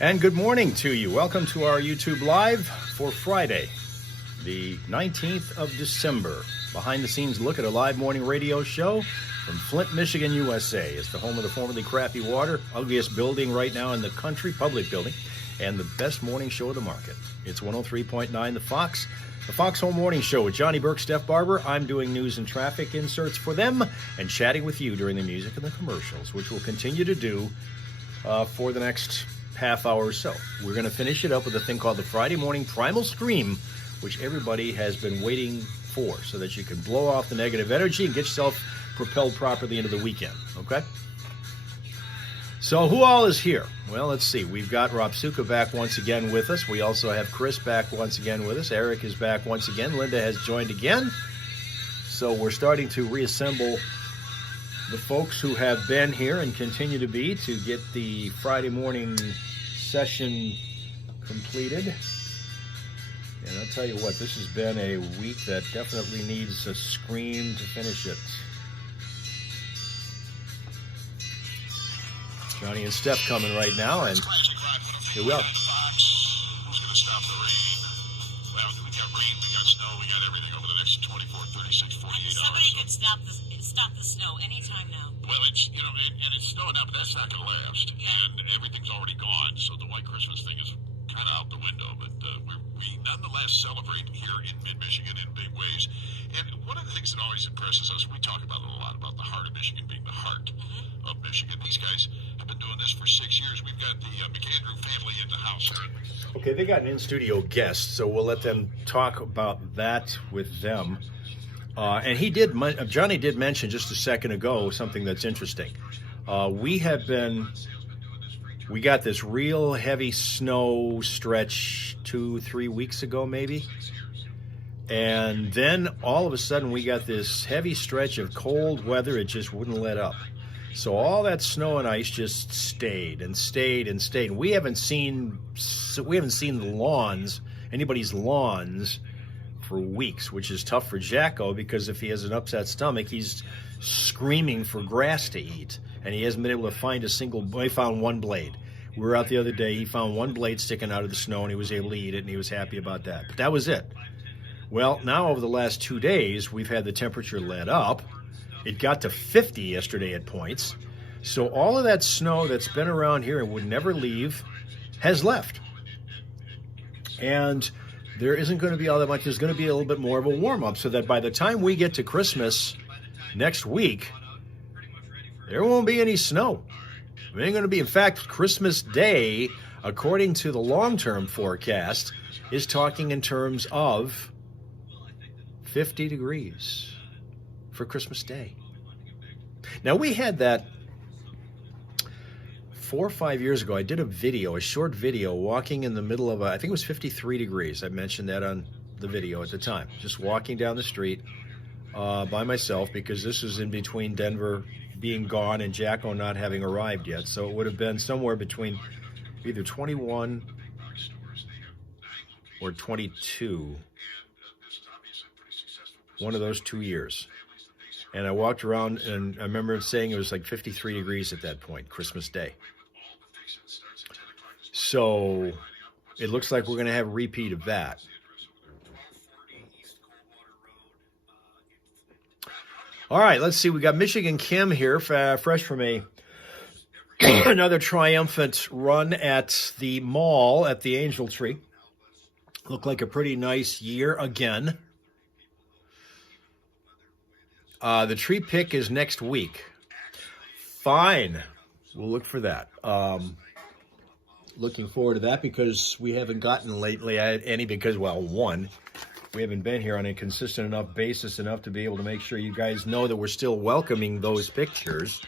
And good morning to you. Welcome to our YouTube Live for Friday, the 19th of December. Behind the scenes look at a live morning radio show from Flint, Michigan, USA. It's the home of the formerly crappy water, ugliest building right now in the country, public building, and the best morning show of the market. It's 103.9 The Fox Home Morning Show with Johnny Burke, Steph Barber. I'm doing news and traffic inserts for them and chatting with you during the music and the commercials, which we'll continue to do for the next half hour or so. We're going to finish it up with a thing called the Friday Morning Primal Scream, which everybody has been waiting for, so that you can blow off the negative energy and get yourself propelled properly into the weekend, okay? So who all is here? Well, let's see. We've got Rob Suka back once again with us. We also have Chris back once again with us. Eric is back once again. Linda has joined again. So we're starting to reassemble the folks who have been here and continue to be to get the Friday morning session completed. And I'll tell you what, this has been a week that definitely needs a scream to finish it. Johnny and Steph coming right now, and here we are. Who's going to stop the rain? Well, we got rain, we got snow, we got everything over the next 24, 36, 48 hours. Somebody can stop the snow anytime now. Well, it's, you know, and it's snowing now, but that's not going to last. Yeah. And everything's already gone, so the white Christmas thing is kind of out the window. But we nonetheless celebrate here in mid-Michigan in big ways. And one of the things that always impresses us, we talk about it a lot, about the heart of Michigan being the heart of Michigan. These guys have been doing this for 6 years. We've got the McAndrew family in the house. Okay, they got an in-studio guest, so we'll let them talk about that with them. And Johnny did mention just a second ago something that's interesting. We got this real heavy snow stretch 2-3 weeks ago, maybe. And then all of a sudden we got this heavy stretch of cold weather. It just wouldn't let up. So all that snow and ice just stayed and stayed and stayed. We haven't seen the lawns, anybody's lawns, for weeks, which is tough for Jacko, because if he has an upset stomach, he's screaming for grass to eat, and he hasn't been able to find a single. He found one blade. We were out the other day. He found one blade sticking out of the snow, and he was able to eat it, and he was happy about that. But that was it. Well, now over the last 2 days, we've had the temperature let up. It got to 50 yesterday at points. So all of that snow that's been around here and would never leave has left. And there isn't going to be all that much. There's going to be a little bit more of a warm-up, so that by the time we get to Christmas next week, there won't be any snow. There ain't going to be. In fact, Christmas Day, according to the long-term forecast, is talking in terms of 50 degrees for Christmas Day. Now, we had that 4 or 5 years ago. I did a short video, walking in the middle of I think it was 53 degrees. I mentioned that on the video at the time. Just walking down the street by myself, because this was in between Denver being gone and Jacko not having arrived yet. So it would have been somewhere between either 21 or 22. One of those 2 years. And I walked around, and I remember saying it was like 53 degrees at that point, Christmas Day. So it looks like we're going to have a repeat of that. All right, let's see. We got Michigan Kim here, fresh from another triumphant run at the mall at the Angel Tree. Looked like a pretty nice year again. The tree pick is next week. Fine. We'll look for that. Looking forward to that, because we haven't gotten lately any, because, well, one, we haven't been here on a consistent enough basis enough to be able to make sure you guys know that we're still welcoming those pictures.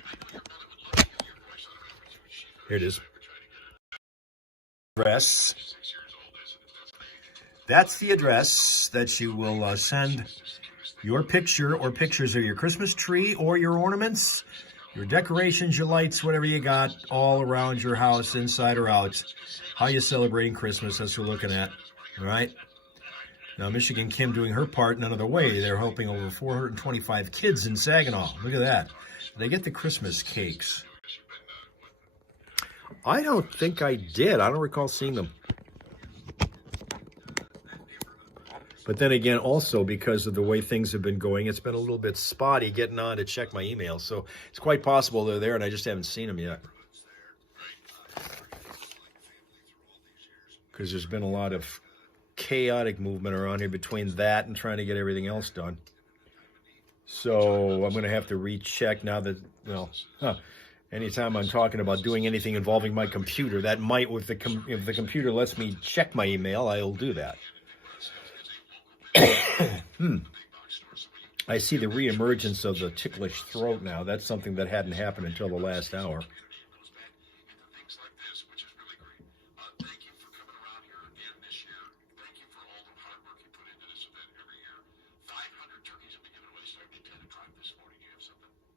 Here it is. Address. That's the address that you will send your picture or pictures of your Christmas tree or your ornaments, your decorations, your lights, whatever you got all around your house, inside or out. How you celebrating Christmas, that's what we're looking at, all right? Now, Michigan Kim doing her part in another way. They're helping over 425 kids in Saginaw. Look at that. They get the Christmas cakes. I don't think I did. I don't recall seeing them. But then again, also because of the way things have been going, it's been a little bit spotty getting on to check my email. So it's quite possible they're there and I just haven't seen them yet. Because there's been a lot of chaotic movement around here between that and trying to get everything else done. So I'm going to have to recheck now that, anytime I'm talking about doing anything involving my computer, that might, if the computer lets me check my email, I'll do that. I see the reemergence of the ticklish throat now. That's something that hadn't happened until the last hour.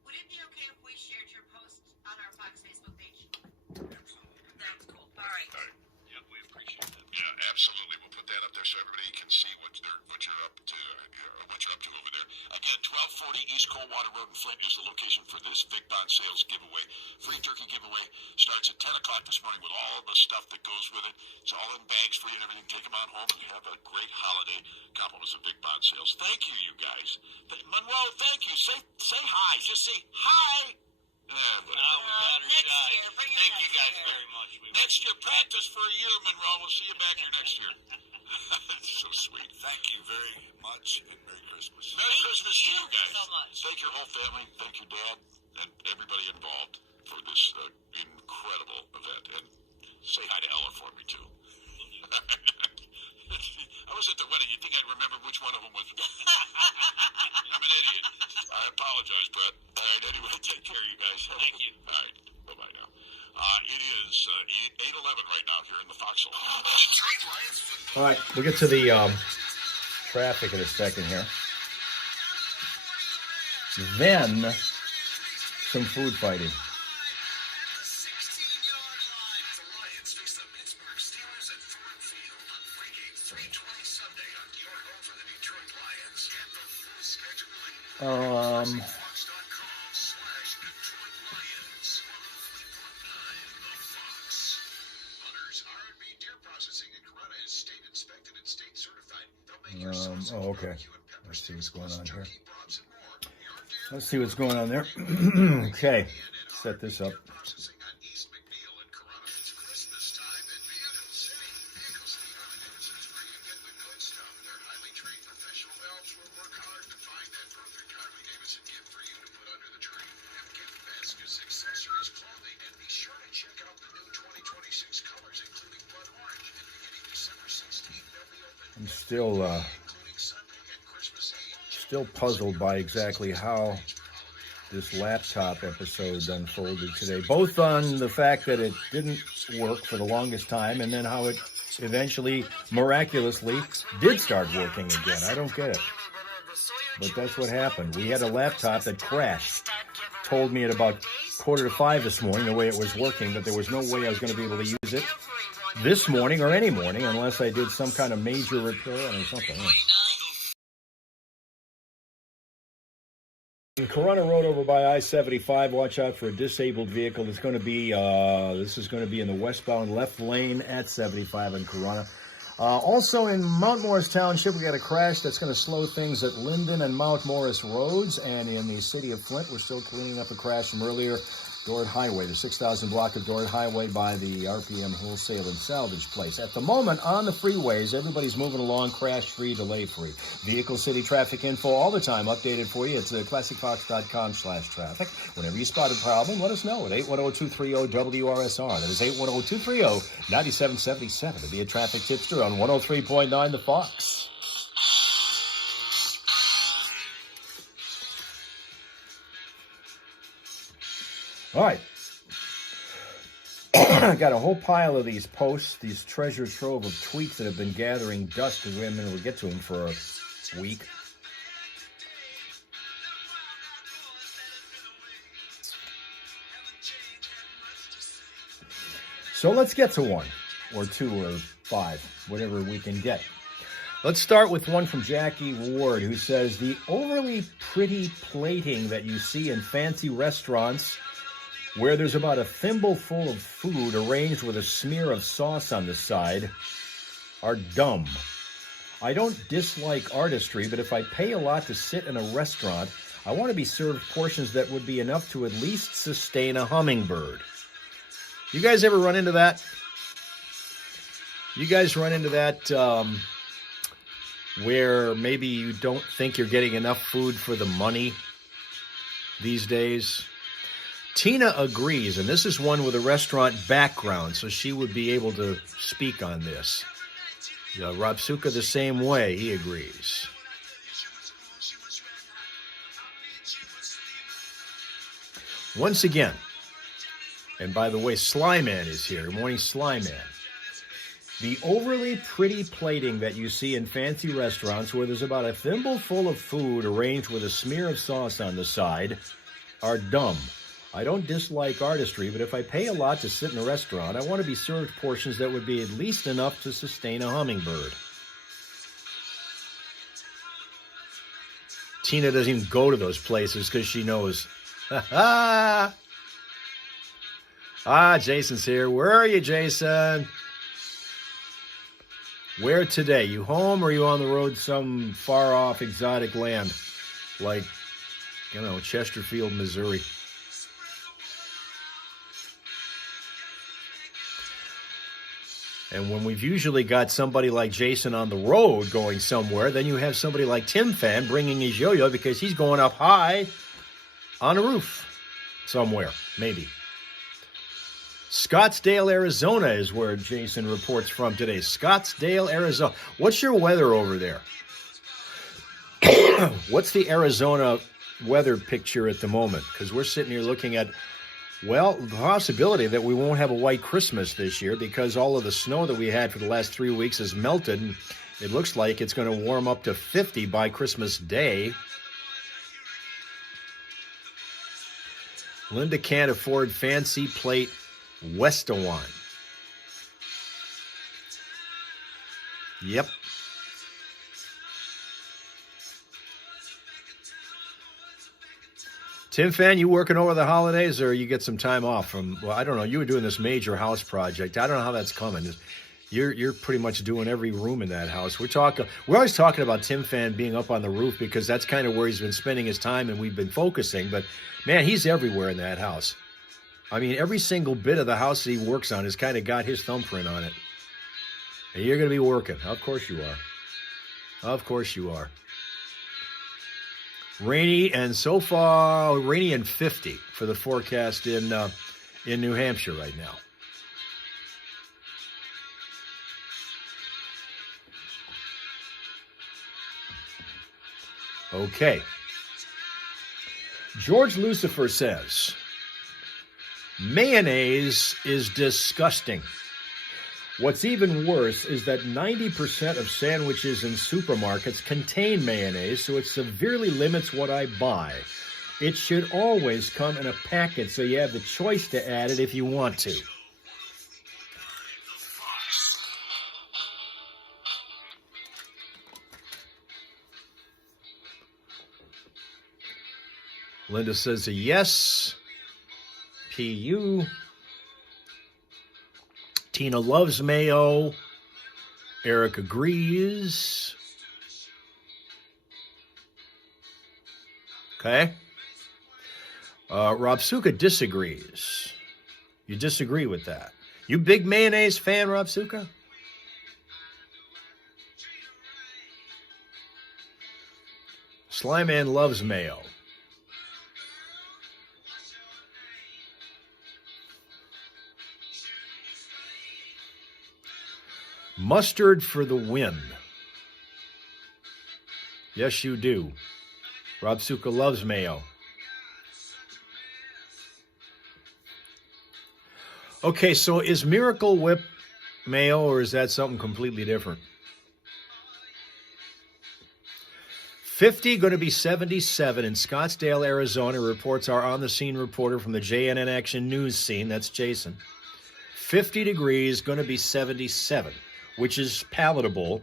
Would it be okay if we shared your post on our Fox Facebook page? That's cool. All right. Yeah, we appreciate that. Yeah, absolutely. We'll put that up there so everybody can see what you're up to, over there. Again, 1240 East Coldwater Road in Flint is the location for this Big Bond Sales giveaway. Free turkey giveaway starts at 10 o'clock this morning with all the stuff that goes with it. It's all in bags for you and everything. Take them on home and have a great holiday. Compliments of Big Bond Sales. Thank you, you guys. Monroe, thank you. Say hi. Just say hi. Next year. Thank you guys very much. Next year, practice for a year, Monroe. We'll see you back here next year. So sweet. Thank you very much, and Merry Christmas. Merry Christmas to you guys. So much. Thank your whole family. Thank your dad and everybody involved for this incredible event. And say hi to Ella for me, too. I was at the wedding. You'd think I'd remember which one of them was. I'm an idiot. I apologize, Brett. All right, anyway, take care, you guys. Thank you. All right, bye-bye now. It is 8:11 right now here in the foxhole. All right, we'll get to the traffic in a second here. Then, some food fighting. Okay. Let's see what's going on here. Let's see what's going on there. Okay, set this up. I'm still puzzled by exactly how this laptop episode unfolded today, both on the fact that it didn't work for the longest time and then how it eventually miraculously did start working again. I don't get it, but that's what happened. We had a laptop that crashed, told me at about 4:45 this morning the way it was working, but there was no way I was going to be able to use it this morning or any morning unless I did some kind of major repair or something. In Corona Road over by I-75, watch out for a disabled vehicle. It's going to be, this is going to be in the westbound left lane at 75 in Corona. Also in Mount Morris Township, we got a crash that's going to slow things at Linden and Mount Morris Roads. And in the city of Flint, we're still cleaning up a crash from earlier. Dorrit Highway, the 6,000 block of Dorrit Highway by the RPM Wholesale and Salvage Place. At the moment, on the freeways, everybody's moving along crash-free, delay-free. Vehicle City traffic info all the time updated for you. It's classicfox.com/traffic. Whenever you spot a problem, let us know at 810-230-WRSR. That is 810-230-9777 to be a traffic tipster on 103.9 The Fox. All right. I got a whole pile of these posts, these treasure trove of tweets that have been gathering dust, because we'll get to them for a week. So let's get to one, or two, or five, whatever we can get. Let's start with one from Jackie Ward, who says, the overly pretty plating that you see in fancy restaurants where there's about a thimbleful of food arranged with a smear of sauce on the side, are dumb. I don't dislike artistry, but if I pay a lot to sit in a restaurant, I want to be served portions that would be enough to at least sustain a hummingbird. You guys ever run into that? You guys run into that where maybe you don't think you're getting enough food for the money these days? Tina agrees, and this is one with a restaurant background, so she would be able to speak on this. Rob Suka the same way, he agrees. Once again, and by the way, Slyman is here. Good morning, Slyman. The overly pretty plating that you see in fancy restaurants where there's about a thimbleful of food arranged with a smear of sauce on the side are dumb. I don't dislike artistry, but if I pay a lot to sit in a restaurant, I want to be served portions that would be at least enough to sustain a hummingbird. Tina doesn't even go to those places because she knows. Jason's here. Where are you, Jason? Where today? You home or are you on the road some far-off exotic land like, Chesterfield, Missouri? And when we've usually got somebody like Jason on the road going somewhere, then you have somebody like Tim Fan bringing his yo-yo because he's going up high on a roof somewhere, maybe. Scottsdale, Arizona is where Jason reports from today. Scottsdale, Arizona. What's your weather over there? What's the Arizona weather picture at the moment? Because we're sitting here looking at, the possibility that we won't have a white Christmas this year because all of the snow that we had for the last 3 weeks has melted. And it looks like it's going to warm up to 50 by Christmas Day. Linda can't afford fancy plate Westawan. Yep. Tim Fan, you working over the holidays or you get some time off from, I don't know, you were doing this major house project. I don't know how that's coming. You're pretty much doing every room in that house. We're always talking about Tim Fan being up on the roof because that's kind of where he's been spending his time and we've been focusing. But, man, he's everywhere in that house. I mean, every single bit of the house that he works on has kind of got his thumbprint on it. And you're going to be working. Of course you are. Of course you are. Rainy and so far, rainy and 50 for the forecast in New Hampshire right now. Okay. George Lucifer says, mayonnaise is disgusting. What's even worse is that 90% of sandwiches in supermarkets contain mayonnaise, so it severely limits what I buy. It should always come in a packet so you have the choice to add it if you want to. Linda says a yes. P.U. Tina loves mayo. Eric agrees. Okay. Rob Suka disagrees. You disagree with that. You big mayonnaise fan, Rob Suka? Slyman loves mayo. Mustard for the win. Yes, you do. Rob Suka loves mayo. Okay, so is Miracle Whip mayo or is that something completely different? 50, going to be 77 in Scottsdale, Arizona, reports our on-the-scene reporter from the JNN Action News scene. That's Jason. 50 degrees, going to be 77. Which is palatable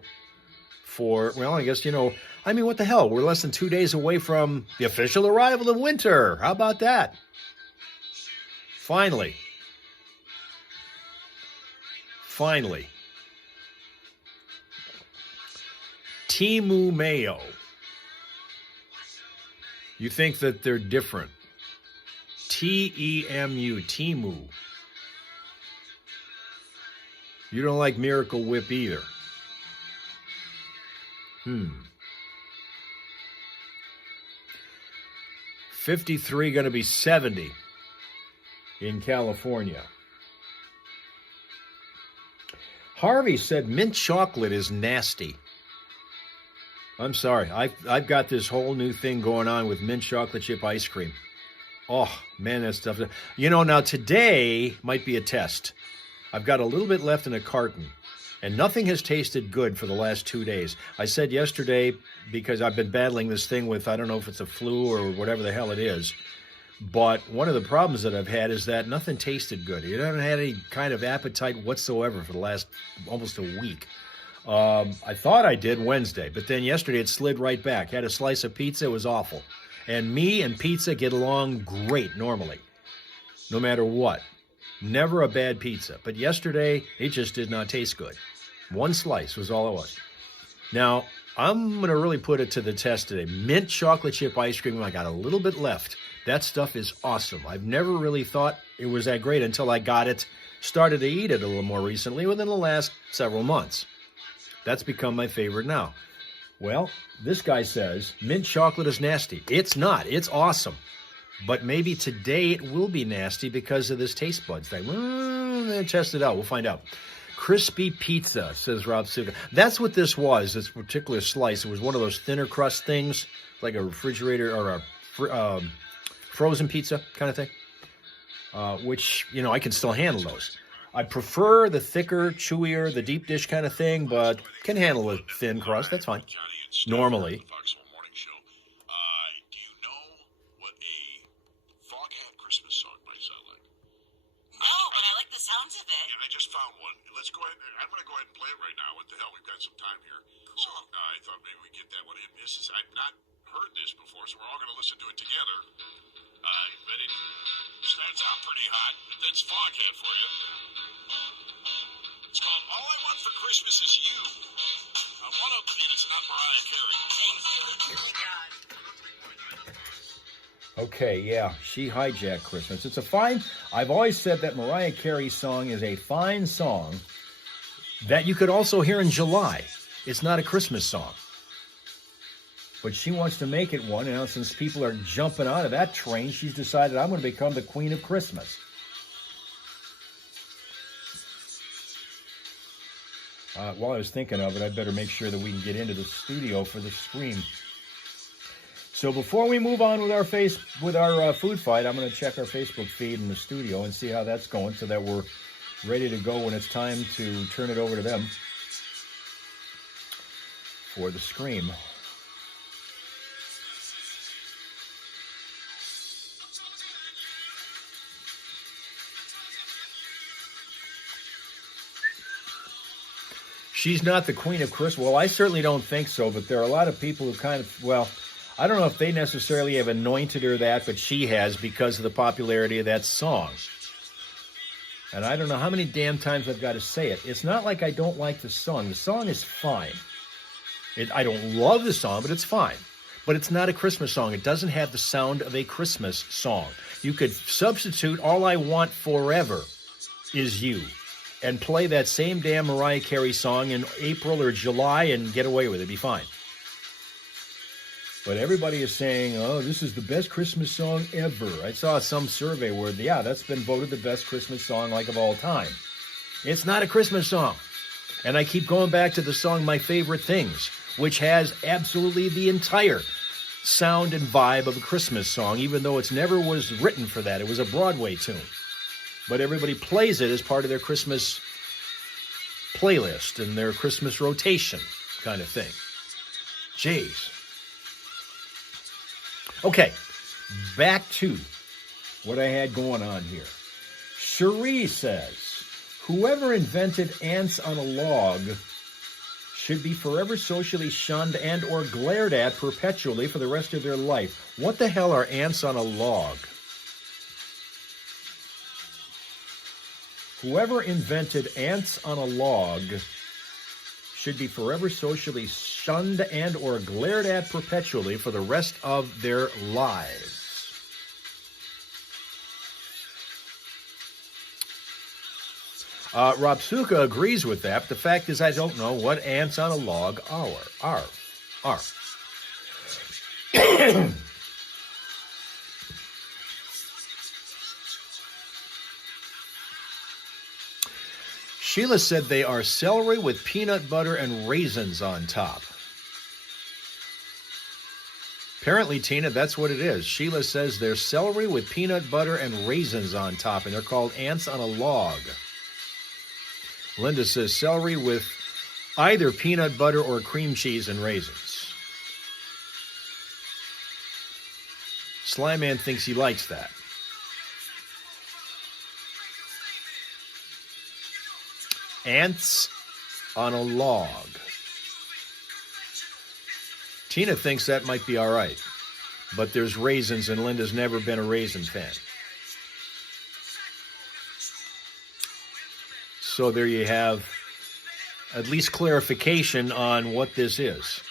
for, well, I guess, what the hell? We're less than 2 days away from the official arrival of winter. How about that? Finally. Temu Mayo. You think that they're different. T-E-M-U, Temu. You don't like Miracle Whip either. 53 going to be 70 in California. Harvey said mint chocolate is nasty. I'm sorry. I've got this whole new thing going on with mint chocolate chip ice cream. Oh, man, that stuff. Now today might be a test. I've got a little bit left in a carton, and nothing has tasted good for the last 2 days. I said yesterday, because I've been battling this thing with, I don't know if it's a flu or whatever the hell it is, but one of the problems that I've had is that nothing tasted good. You haven't had any kind of appetite whatsoever for the last almost a week. I thought I did Wednesday, but then yesterday it slid right back. Had a slice of pizza. It was awful. And me and pizza get along great normally, no matter what. Never a bad pizza. But yesterday, it just did not taste good. One slice was all it was. Now, I'm going to really put it to the test today. Mint chocolate chip ice cream, I got a little bit left. That stuff is awesome. I've never really thought it was that great until I started to eat it a little more recently within the last several months. That's become my favorite now. Well, this guy says mint chocolate is nasty. It's not. It's awesome. But maybe today it will be nasty because of this taste buds thing. Well, test it out. We'll find out. Crispy pizza, says Rob Suga. That's what this was, this particular slice. It was one of those thinner crust things, like a refrigerator or a frozen pizza kind of thing, which, I can still handle those. I prefer the thicker, chewier, the deep dish kind of thing, but can handle a thin crust. That's fine. Normally. Do you know what a Foghat Christmas song might sound like? No, but I like the sounds of it. Yeah, I just found one. Let's go ahead. I'm going to go ahead and play it right now. What the hell? We've got some time here. Cool. So I thought maybe we'd get that one in. I've not heard this before, so we're all going to listen to it together. But it starts out pretty hot. That's Foghat for you. It's called All I Want for Christmas Is You. And it's not Mariah Carey. Thank you. Oh, God. Okay, yeah, she hijacked Christmas. It's a fine, I've always said that Mariah Carey's song is a fine song that you could also hear in July. It's not a Christmas song. But she wants to make it one, and since people are jumping out of that train, she's decided I'm going to become the Queen of Christmas. While I was thinking of it, I'd better make sure that we can get into the studio for the stream. So before we move on with our food fight, I'm going to check our Facebook feed in the studio and see how that's going so that we're ready to go when it's time to turn it over to them for the scream. She's not the Queen of Christmas. Well, I certainly don't think so, but there are a lot of people who I don't know if they necessarily have anointed her that, but she has because of the popularity of that song. And I don't know how many damn times I've got to say it. It's not like I don't like the song. The song is fine. I don't love the song, but it's fine. But it's not a Christmas song. It doesn't have the sound of a Christmas song. You could substitute All I Want Forever Is You and play that same damn Mariah Carey song in April or July and get away with it. It'd be fine. But everybody is saying, oh, this is the best Christmas song ever. I saw some survey where, that's been voted the best Christmas song of all time. It's not a Christmas song. And I keep going back to the song My Favorite Things, which has absolutely the entire sound and vibe of a Christmas song, even though it never was written for that. It was a Broadway tune. But everybody plays it as part of their Christmas playlist and their Christmas rotation kind of thing. Jeez. Okay, back to what I had going on here. Cherie says, whoever invented ants on a log should be forever socially shunned and or glared at perpetually for the rest of their life. What the hell are ants on a log? Whoever invented ants on a log should be forever socially shunned and or glared at perpetually for the rest of their lives. Rob Suka agrees with that. But the fact is, I don't know what ants on a log are. Sheila said they are celery with peanut butter and raisins on top. Apparently, Tina, that's what it is. Sheila says they're celery with peanut butter and raisins on top, and they're called ants on a log. Linda says celery with either peanut butter or cream cheese and raisins. Slime Man thinks he likes that. Ants on a log. Tina thinks that might be all right, but there's raisins, and Linda's never been a raisin fan. So there you have at least clarification on what this is.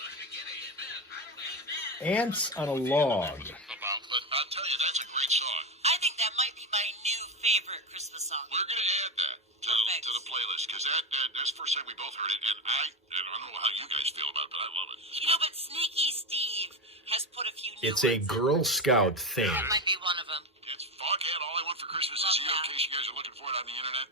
Ants on a log. But I'll tell you, that's a great song. I think that might be my new favorite Christmas song. We're going to add that to the playlist because that's the first time we both heard it, and I don't know how you guys feel about it, but I love it. You know, but Sneaky Steve has put a few new It's a ones in. Girl Scout thing. That might be one of them. It's Foghat, All I Want for Christmas Love Is You, in that. case you guys are looking for it on the internet.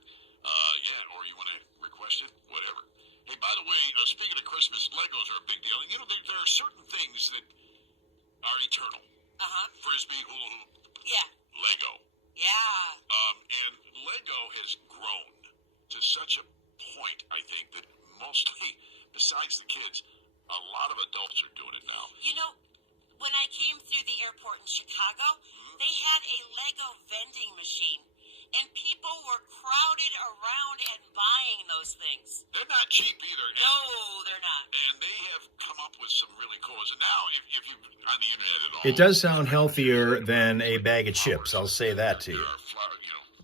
Yeah, or you want to request it, whatever. Hey, by the way, speaking of Christmas, Legos are a big deal. And, you know, there are certain things that are eternal. Frisbee, hula hoop, Yeah. Lego. Yeah. And Lego has grown to such a point, I think, that mostly, besides the kids, a lot of adults are doing it now. You know, when I came through the airport in Chicago, they had a Lego vending machine. And people were crowded around and buying those things. They're not cheap either. No, they're not. And they have come up with some really cool ones. And now, if you on the internet at all, It does sound healthier than a bag of chips. I'll say that to you. There are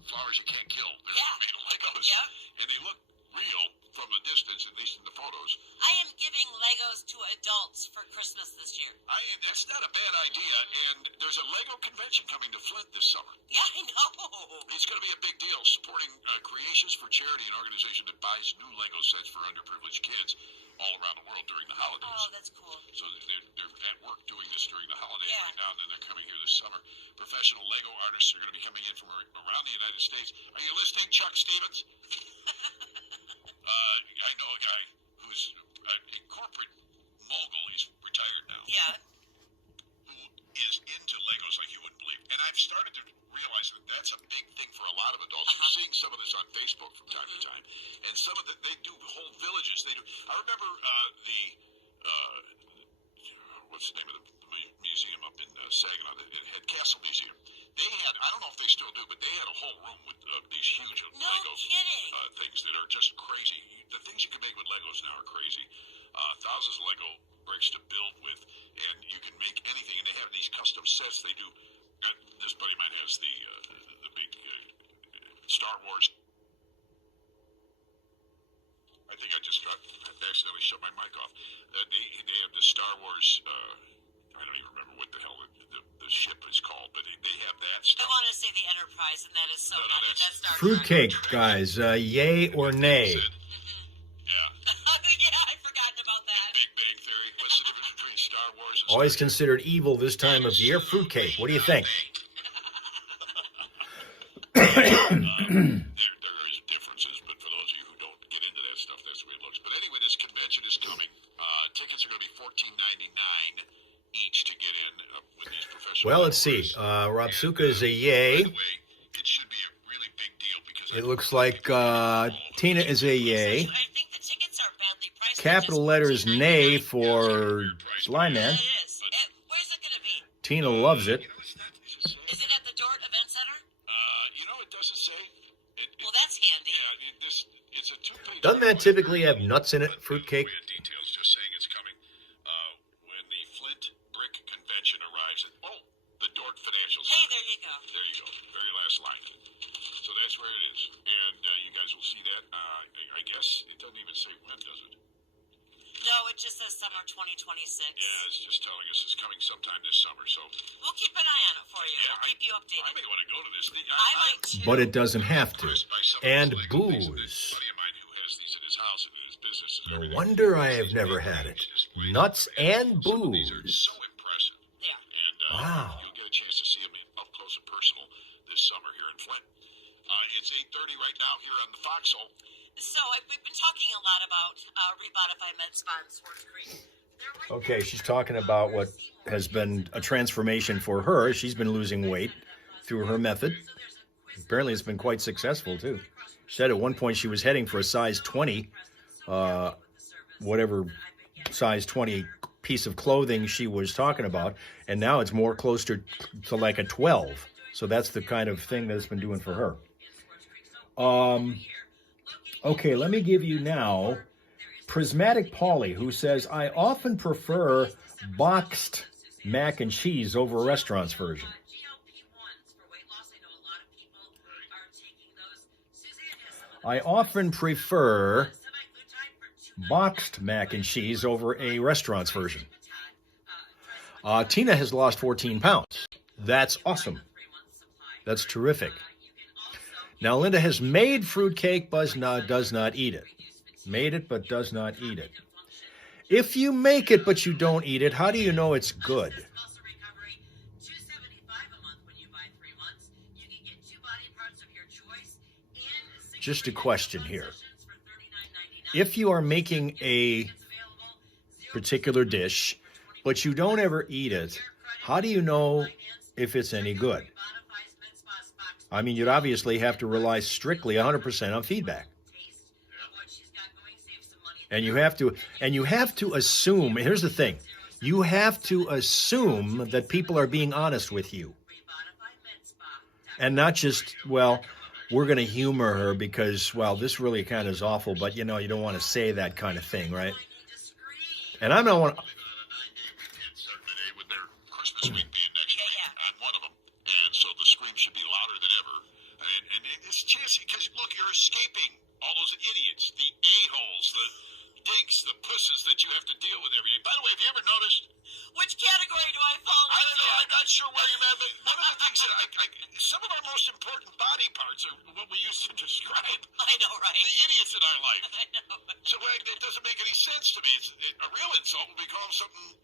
flowers you can't kill. They're Yeah. made of Legos. Yeah. And they look real from a distance, at least in the photos. I am giving Legos to adults for Christmas this year. That's not a bad idea. And there's a Lego convention coming to Flint this summer. Yeah, I know. It's going to be a big deal, supporting Creations for Charity, an organization that buys new Lego sets for underprivileged kids all around the world during the holidays. Oh, that's cool. So they're at work doing this during the holidays Yeah. right now, and then they're coming here this summer. Professional Lego artists are going to be coming in from around the United States. Are you listening, Chuck Stevens? I know a guy who's a corporate mogul. He's retired now. Yeah. Who is into Legos like you wouldn't believe. And I've started to realize that that's a big thing for a lot of adults. I'm seeing some of this on Facebook from time to time. And some of they do whole villages. They do. I remember what's the name of the museum up in Saginaw? It had Castle Museum. They had, I don't know if they still do, but they had a whole room with these huge Lego kidding. Things that are just crazy. The things you can make with Legos now are crazy. Thousands of Lego bricks to build with, and you can make anything. And they have these custom sets. They do. This buddy of mine has the big Star Wars. I think I just accidentally shut my mic off. They have the Star Wars. I don't even remember what the hell the ship is called, but they have that I stuff. want to say the Enterprise, and that is so No, not it. that's- That's Star Trek. Fruitcake, guys. Yay or nay? Yeah. Yeah, I've forgotten about that. Big Bang Theory. What's the difference between Star Wars and Always Star Trek? considered evil this time of year. Fruitcake. What do you think? There is differences, but for those of you who don't get into that stuff, that's the way it looks. But anyway, this convention is coming. Tickets are going to be $14.99 each to get in with these professional. Well, let's see. artists. Rob Suka is a By yay. the way, it should be a really big deal because It looks like Tina is a yay. I think the tickets are badly priced. Capital letters nay for Slime Man. It is. Where's it going to be? Tina loves it. You know, it's not, does it say? Is it at the Dort Event Center? It doesn't say. Well, that's handy. Yeah, it's a two-page. Doesn't that typically have nuts in it, fruitcake? Details just saying it's coming. When the Flint Brick Convention arrives, the Dort Financial Center. Hey, there you go. There you go. Very last line. So that's where it is. And and you guys will see that. I guess it doesn't even say when, does it? No, it just says summer 2026. Yeah, it's just telling us it's coming sometime this summer. So We'll keep an eye on it for you. yeah, We'll keep you updated. I may want to go to this. I might too. But it doesn't have to. Impressed by some of And these Lego things. booze. A buddy of mine who has these in his house and in his business. And No everything. wonder I have never had it. Nuts and Some of these are booze. so impressive. Yeah. And Wow. you'll get a chance to see them up close and personal this summer here in Flint. It's 8:30 right now here on the Foxhole. So we've been talking a lot about Rebodify Med Spa in Swartz Creek. Okay, she's talking about what has been a transformation for her. She's been losing weight through her method. Apparently, it's been quite successful, too. She said at one point she was heading for a size 20, whatever size 20 piece of clothing she was talking about, and now it's more closer to like a 12. So that's the kind of thing that it's been doing for her. Okay, let me give you now Prismatic Polly, who says, I often prefer boxed mac and cheese over a restaurant's version. I often prefer boxed mac and cheese over a restaurant's version. Tina has lost 14 pounds. That's awesome. That's terrific. Now, Linda has made fruitcake, but does not eat it. Made it, but does not eat it. If you make it, but you don't eat it, how do you know it's good? Just a question here. If you are making a particular dish, but you don't ever eat it, how do you know if it's any good? I mean, you'd obviously have to rely strictly 100% on feedback. And you have to assume, here's the thing, you have to assume that people are being honest with you. And not just, well, we're going to humor her because, well, this really kind of is awful, but you know, you don't want to say that kind of thing, right? And I'm not one. With their Christmas week being next week on one of them. And so the scream should be louder than ever. And it's a chance, because look, you're escaping all those idiots, the a-holes, the dinks, the pusses that you have to deal with every day. By the way, have you ever noticed? Which category do I fall into? I don't know. I'm not sure where you're at, but one of the things that some of our most important body parts are what we used to describe I know, right? the idiots in our life. I know. So it doesn't make any sense to me. A real insult would be called something,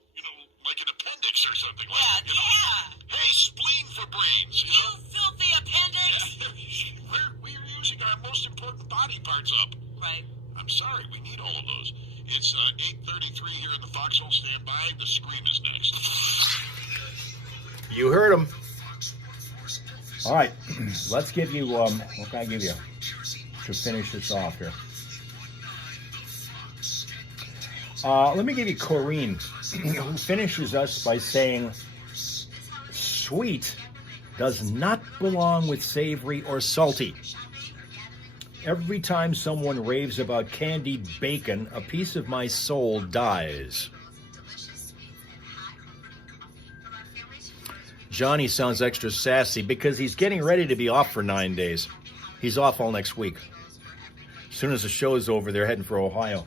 like an appendix or something. Like, Hey, spleen for brains. You filthy appendix. We're using our most important body parts up. Right. I'm sorry, we need all of those. It's 8:33 here in the Foxhole. Stand by. The scream is next. You heard him. All right, let's give you, what can I give you to finish this off here? Let me give you Corrine, who finishes us by saying, sweet does not belong with savory or salty. Every time someone raves about candied bacon, a piece of my soul dies. Johnny sounds extra sassy because he's getting ready to be off for 9 days. He's off all next week. As soon as the show is over, they're heading for Ohio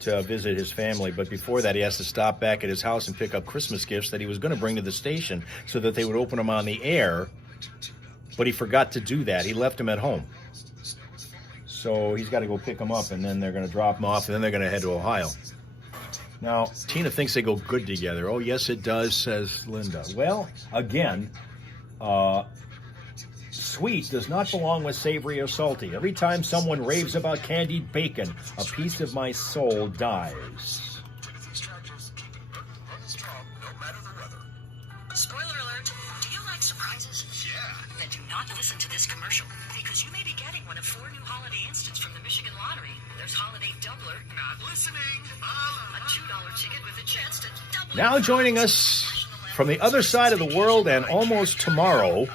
to visit his family. But before that, he has to stop back at his house and pick up Christmas gifts that he was going to bring to the station so that they would open them on the air. But he forgot to do that. He left them at home. So he's got to go pick them up, and then they're going to drop them off, and then they're going to head to Ohio. Now, Tina thinks they go good together. Oh, yes, it does, says Linda. Well, again, sweet does not belong with savory or salty. Every time someone raves about candied bacon, a piece of my soul dies. Spoiler alert, do you like surprises? Yeah. Then do not listen to this commercial, because you may be getting one of 4 new holiday instants from the Michigan Lottery. There's Holiday Doubler. Not listening. A $2 ticket with a chance to double. Now joining us from the other side of the world and almost tomorrow,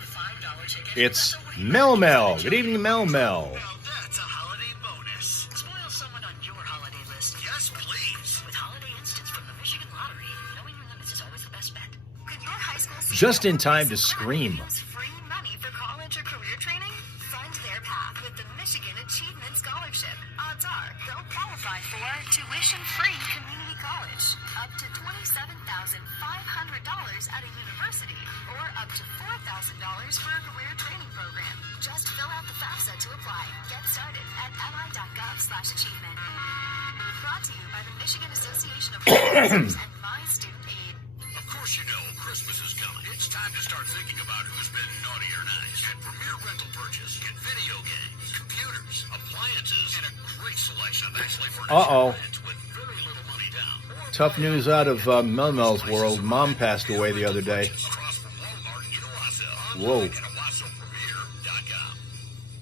it's Mel Mel. Good evening, Mel Mel. Now that's a holiday bonus. Spoil someone on your holiday list. Yes, please. With holiday instants from the Michigan Lottery, knowing your limits is always the best bet. Could your high school Just in time to scream. use free money for college or career training? Fund their path path with the Michigan Achievement Scholarship. Odds are they'll qualify for tuition-free community college, up to $27,500 at a university, or up to $4,000 for a career training program. Just fill out the FAFSA to apply. Get started at mi.gov/achievement. Brought to you by the Michigan Association of Professors and My Student Aid. Of course you know Christmas is coming. It's time to start thinking about who's been naughty or nice. At Premier Rental Purchase, get video games, computers, appliances, and a great selection of actually furnished with very little money down. Tough news out of Melmel's world. Mom passed away the other day. Across from Walmart in Owasso. Whoa. And OwassoPremier.com.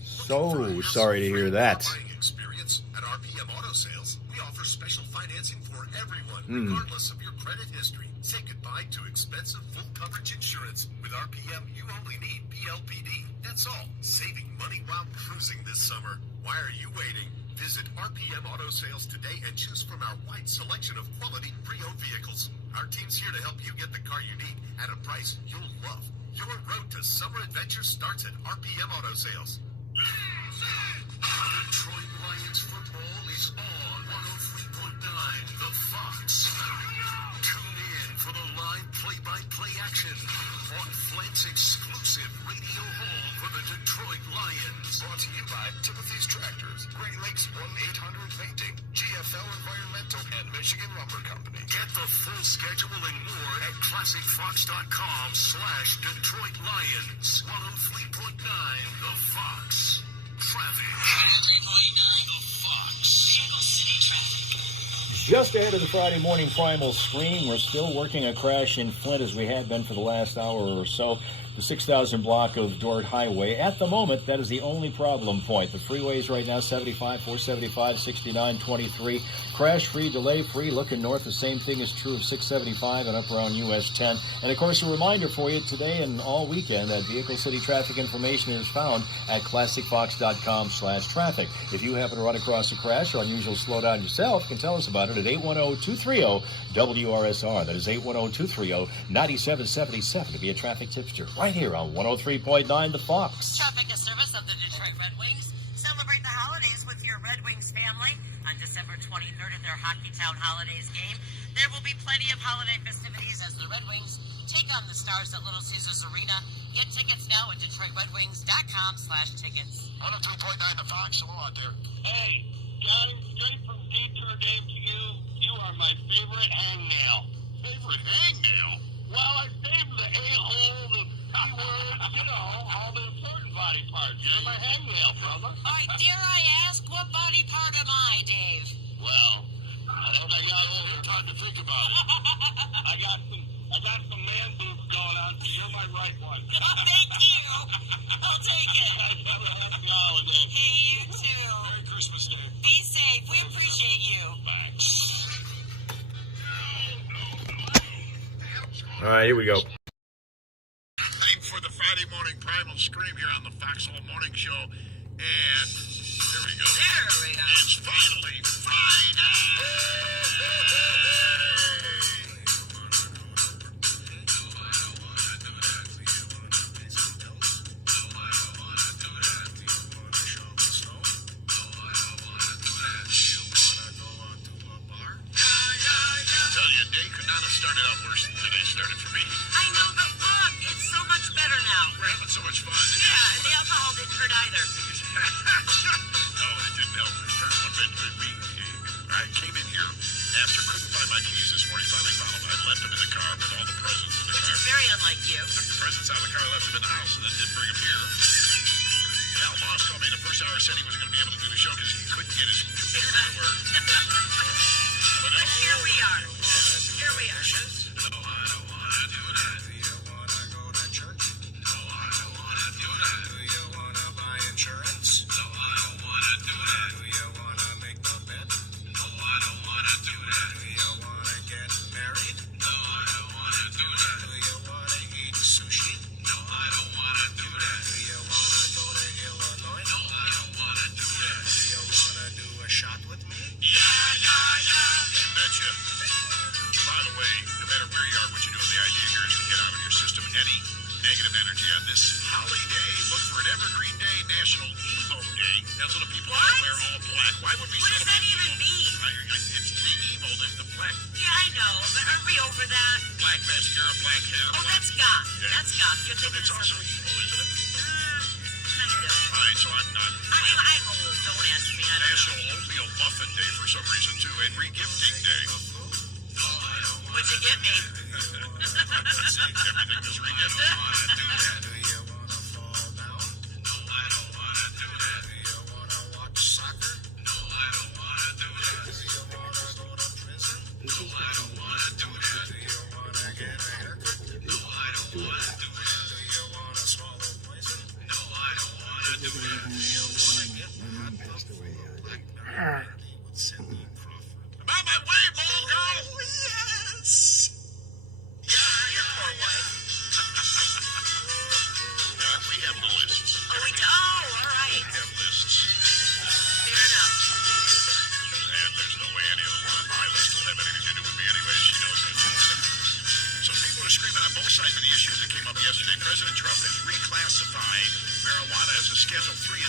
So sorry to hear that. Buying experience at RPM Auto Sales. We offer special financing for everyone, regardless of your credit history. Say goodbye to expensive full coverage insurance. With RPM, you only need PLPD. That's all. Saving money while cruising this summer. Why are you waiting? Visit RPM Auto Sales today and choose from our wide selection of quality pre-owned vehicles. Our team's here to help you get the car you need at a price you'll love. Your road to summer adventure starts at RPM Auto Sales. Detroit Lions football is on 103.9 The Fox. Tune in for the live play-by-play action on Flint's exclusive radio home for the Detroit Lions. Brought to you by Timothy's Tractors, Great Lakes 1-800 Painting, GFL Environmental, and Michigan Lumber Company. Get the full schedule and more at ClassicFox.com/Detroit Lions. 103.9 The Fox. Traffic. 103.9 The Fox. Vehicle City traffic. Just ahead of the Friday morning primal screen, we're still working a crash in Flint as we have been for the last hour or so. The 6,000 block of Dort Highway. At the moment, that is the only problem point. The freeways right now, 75, 475, 69, 23. Crash-free, delay-free. Looking north, the same thing is true of 675 and up around US 10. And, of course, a reminder for you today and all weekend that Vehicle City traffic information is found at ClassicFox.com/traffic. If you happen to run across a crash or unusual slowdown yourself, you can tell us about it at 810-230-WRSR. That is 810-230-9777 to be a traffic tipster. Right here on 103.9 The Fox. Traffic is service of the Detroit Red Wings. Celebrate the holidays with your Red Wings family on December 23rd at their Hockeytown Holidays game. There will be plenty of holiday festivities as the Red Wings take on the Stars at Little Caesars Arena. Get tickets now at DetroitRedWings.com/tickets. 103.9 The Fox. Hello out there. Hey, guys, straight from Detour Dave to you. You are my favorite hangnail. Favorite hangnail? Well, I saved the a-hole, the p-words, you know, all the important body parts. You're my hangnail, brother. All right, dare I ask, what body part am I, Dave? Well, I got a little time to think about it. I got some man boobs going on, so you're my right one. Thank you. I'll take it. Have a happy holiday. Hey, you too. Merry Christmas, Dave. Be safe. We appreciate you. Thanks. All right, here we go. Time for the Friday morning primal scream here on the Foxhole Morning Show. And there we go. There we go. It's finally Friday. Tell you, day could not have started out worse than today started for me. I know, but look, it's so much better now. We're having so much fun. Yeah, and the alcohol didn't hurt either. No, it didn't help. It hurt one bit with me. I came in here after couldn't find my keys this morning. Finally found them. I left them in the car with all the presents in the Which car. is very unlike you. Took the presents out of the car, left them in the house, and then didn't bring them here. Hal Maas called me the first hour, said he wasn't going to be able to do the show because he couldn't get his computer to work. But Here we are. Here we are. no, I don't want to do that. Do you wanna go to church? No, I don't want to do that. Do you wanna buy insurance? No, I don't want to do that. Do you wanna make the bed? No, I don't want to do that. Do you wanna get married? No, I don't want to do that. Do you wanna eat sushi? No, I don't want to do that. Do you wanna go to Illinois? No, I don't want to do that. Do you wanna do a shot with me? Yeah. You betcha. By the way, no matter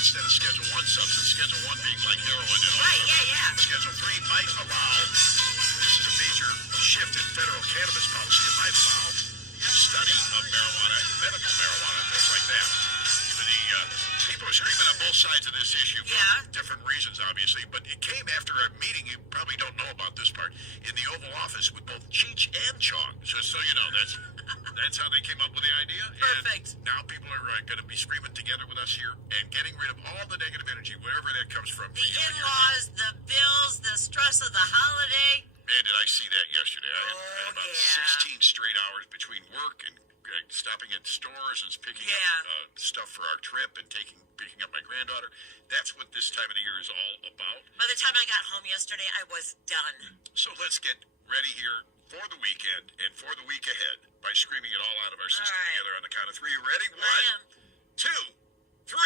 instead of Schedule 1 substance, Schedule 1 being like heroin and all. Right, yeah. Schedule 3 might allow, this is a major shift in federal cannabis policy, it might allow study of marijuana, medical marijuana, things like that. People are screaming on both sides of this issue for different reasons, obviously, but it came after a meeting, you probably don't know about this part, in the Oval Office with both Cheech and Chong. Just so you know, that's how they came up with the idea. Perfect. And now people are going to be screaming together with us here and getting rid of all the negative energy, wherever that comes from. The in-laws, the bills, the stress of the holiday. Man, did I see that yesterday. I had about 16 straight hours between work and stopping at stores and picking up stuff for our trip and picking up my granddaughter. That's what this time of the year is all about. By the time I got home yesterday, I was done. So let's get ready here for the weekend and for the week ahead by screaming it all out of our system together on the count of three. You ready? 1, 2, 3.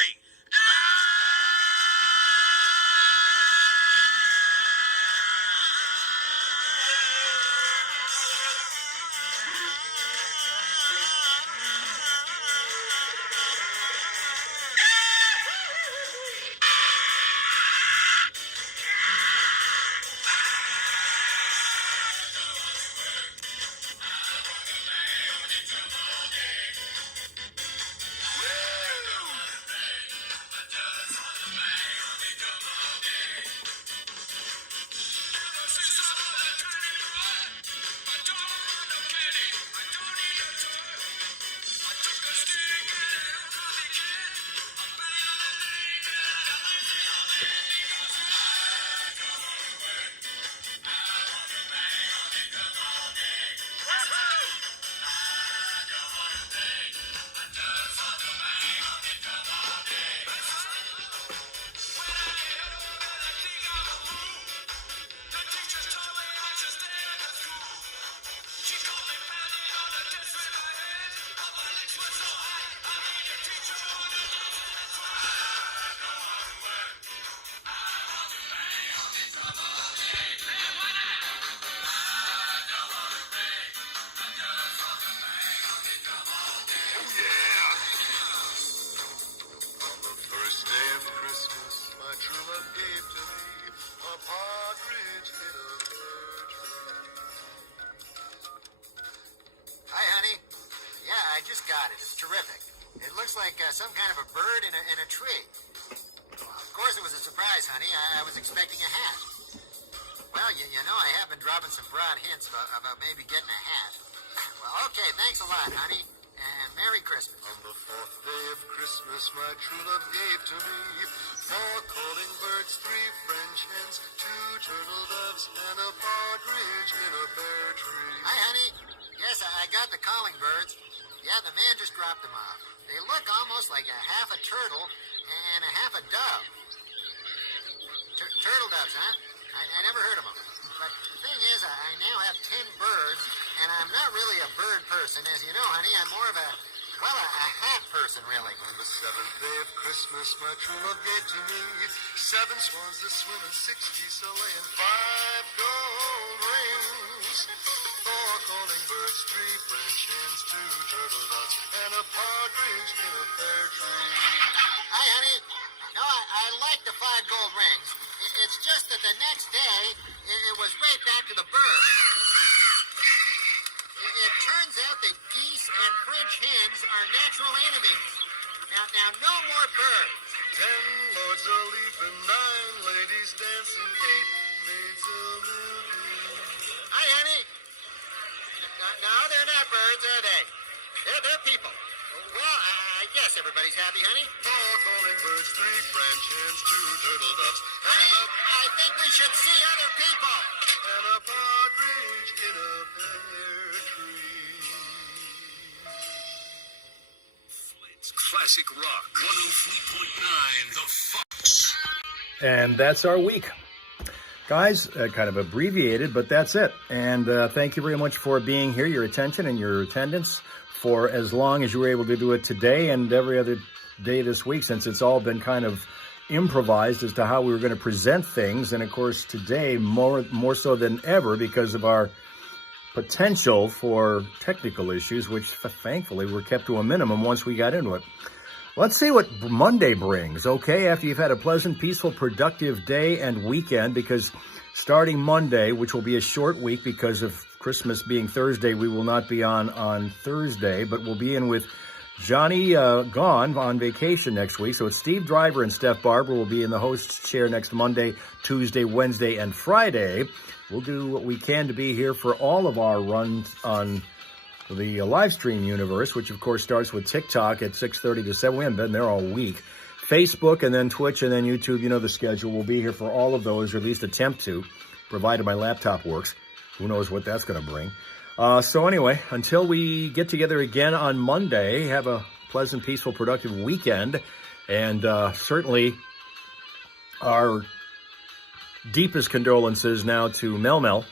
I just got it. It's terrific. It looks like some kind of a bird in a tree. Well, of course it was a surprise, honey. I was expecting a hat. Well, you know I have been dropping some broad hints about maybe getting a hat. Well, okay, thanks a lot, honey. And Merry Christmas. On the fourth day of Christmas, my true love gave to me 4 calling birds, 3 French hens, 2 turtle doves, and a partridge in a pear tree. Hi, honey. Yes, I got the calling birds. Yeah, the man just dropped them off. They look almost like a half a turtle and a half a dove. Turtle doves, huh? I never heard of them. But the thing is, I now have 10 birds, and I'm not really a bird person. As you know, honey, I'm more of a hat person, really. On the 7th day of Christmas, my true love gave to me 7 swans to swim and 6 geese a laying, 5 gold rings, 4 calling birds, 3 French hens, 2 turtle doves, and a partridge in a pear tree. Hi, honey. No, I like the 5 gold rings. It's just that the next day, it was right back to the birds. It turns out that geese and French hens are natural enemies. Now, no more birds. 10 lords a leaping, 9 ladies dancing, 8 maids a milking. Hi, honey. No, they're not birds, are they? They're people. Well, I guess everybody's happy, honey. 4 calling birds, 3 French hens, 2 turtle doves, Honey, I think we should see other people. and a partridge in a pear tree. Flint's Classic Rock 103.9 The Fox. And that's our week. Guys, kind of abbreviated, but that's it. And thank you very much for being here, your attention and your attendance for as long as you were able to do it today and every other day this week, since it's all been kind of improvised as to how we were going to present things. And of course, today, more so than ever, because of our potential for technical issues, which thankfully were kept to a minimum once we got into it. Let's see what Monday brings, okay? After you've had a pleasant, peaceful, productive day and weekend, because starting Monday, which will be a short week because of Christmas being Thursday, we will not be on Thursday, but we'll be in with Johnny gone on vacation next week. So it's Steve Driver and Steph Barber will be in the host's chair next Monday, Tuesday, Wednesday, and Friday. We'll do what we can to be here for all of our runs on the live stream universe, which of course starts with TikTok at 6:30 to 7. We haven't been there all week. Facebook and then Twitch and then YouTube, you know the schedule. We'll be here for all of those, or at least attempt to, provided my laptop works. Who knows what that's going to bring. So anyway, until we get together again on Monday, have a pleasant, peaceful, productive weekend. And certainly our deepest condolences now to Mel Mel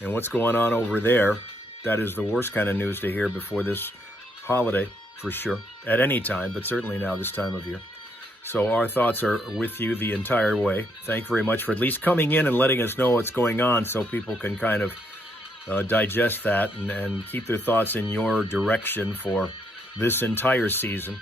and what's going on over there. That is the worst kind of news to hear before this holiday, for sure, at any time, but certainly now this time of year. So our thoughts are with you the entire way. Thank you very much for at least coming in and letting us know what's going on so people can kind of digest that and keep their thoughts in your direction for this entire season.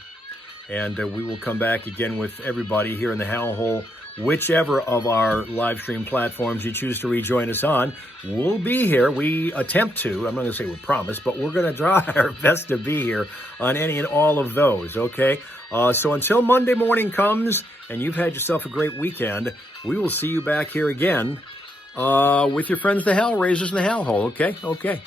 And we will come back again with everybody here in the Hal Hole. Whichever of our live stream platforms you choose to rejoin us on, we'll be here. We attempt to, I'm not going to say we promise, but we're going to try our best to be here on any and all of those, okay? So until Monday morning comes and you've had yourself a great weekend, we will see you back here again with your friends, the Hellraisers and the Hal Hole, okay? Okay.